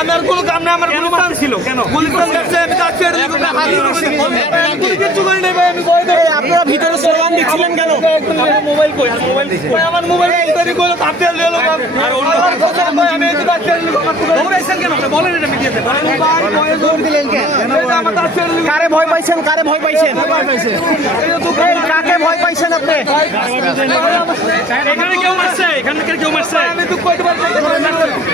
আমার কোনো কাম না, আমার কোনো কাম ছিল কেন গুলিস্তান যাচ্ছে আমি তার ছেড়ে দিই না হাত ধরে কিছু করি নাই ভাই আমি ভয় ধরে আপনারা ভিতরে স্লোগান দিচ্ছিলেন কেন মোবাইল কই মোবাইল ভাই আমার মোবাইল তৈরি করে কাটতে দিলো আর অন্য কথা ভাই আমি এই তার ছেড়ে দিই দৌড়াইছেন কেন বলেন এটা মিডিয়াতে বলেন ভাই ভয় দৌড় দিলেন কেন আমার তার ছেড়ে দিই কারে ভয় পাইছেন এই কাকে ভয় পাইছেন আপনি এখানে কেউ মারছে এখানকার কেউ মারছে আমি তো কইতে পারছি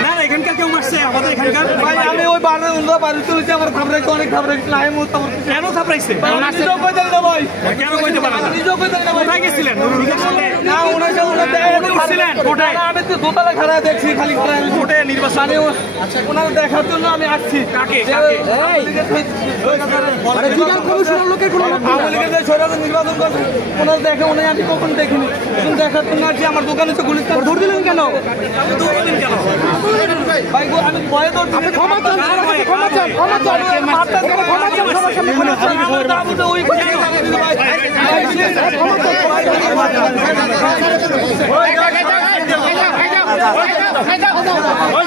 না না এখানকার কেউ মারছে আমাদের এখানকার ভাই আমি ওই বারে উল্টা বাড়ি চলেছি আমার থাপড়াইছে অনেক থাপড়াইছে নাই মত কেন থাপড়াইছে নিজেও কইতে না ভাই কেন কইতে পারেন না নিজেও কইতে না কোথায় গেছিলেন না ওনার সাথে দেখছিলেন কোথায় আমি তো দোতলা খাড়া দেখছি খালি খাড়া আমি ভোটে নির্বাচনে ওনার দেখার জন্য আমি আসছি কাকে আরে বিধান কমিশনের লোকের কোনো আওয়ামী লীগের যে সরকার নির্বাচন করছে ওনার দেখে উনি আমি কখন দেখিনি এখন দেখার জন্য আসছি আমার দোকানে তো গুলিস্তান ধরে দিলেন কেন আমি দৌড় দিন কেন ভাই আমি ভয়ে দৌড় আপনি ক্ষমা চান মারতে গেলে ক্ষমা চান সবার সামনে ক্ষমা চান আমার দাবি তো ওই ভাই ওই